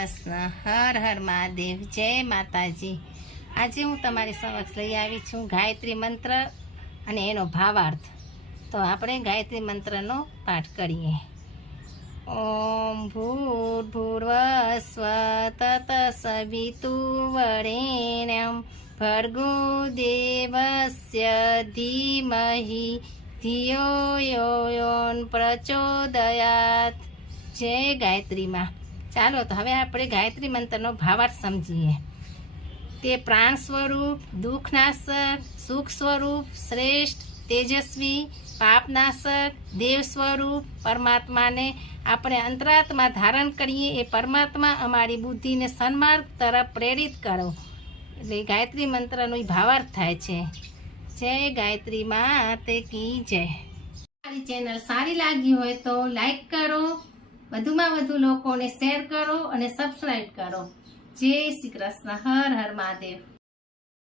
કૃષ્ણ. હર હર મહાદેવ. જય માતાજી. આજે હું તમારી સમક્ષ લઈ આવી છું ગાયત્રી મંત્ર અને એનો ભાવાર્થ. તો આપણે ગાયત્રી મંત્રનો પાઠ કરીએ. ઓમ ભૂર્ભુવસ્વ તત્સવિતુર્વરેણ્યં ભર્ગો દેવસ્ય ધીમહિ ધિયો યો ન પ્રચોદયાત. જય ગાયત્રીમાં. ચાલો તો હવે આપણે ગાયત્રી મંત્રનો ભાવાર્થ સમજીએ. તે પ્રાણ સ્વરૂપ, દુઃખનાશક, સુખ સ્વરૂપ, શ્રેષ્ઠ, તેજસ્વી, પાપનાશક, દેવ સ્વરૂપ પરમાત્માને આપણે અંતરાત્મા ધારણ કરીએ એ પરમાત્મા અમારી બુદ્ધિને સન્માર્ગ તરફ પ્રેરિત કરો. એટલે ગાયત્રી મંત્રનો ભાવાર્થ થાય છે. જય ગાયત્રી માતે કી જય. મારી ચેનલ સારી લાગી હોય તો લાઈક કરો, વધુમાં વધુ લોકોને શેર કરો અને સબસ્ક્રાઈબ કરો. જય શ્રી કૃષ્ણ. હર હર મહાદેવ.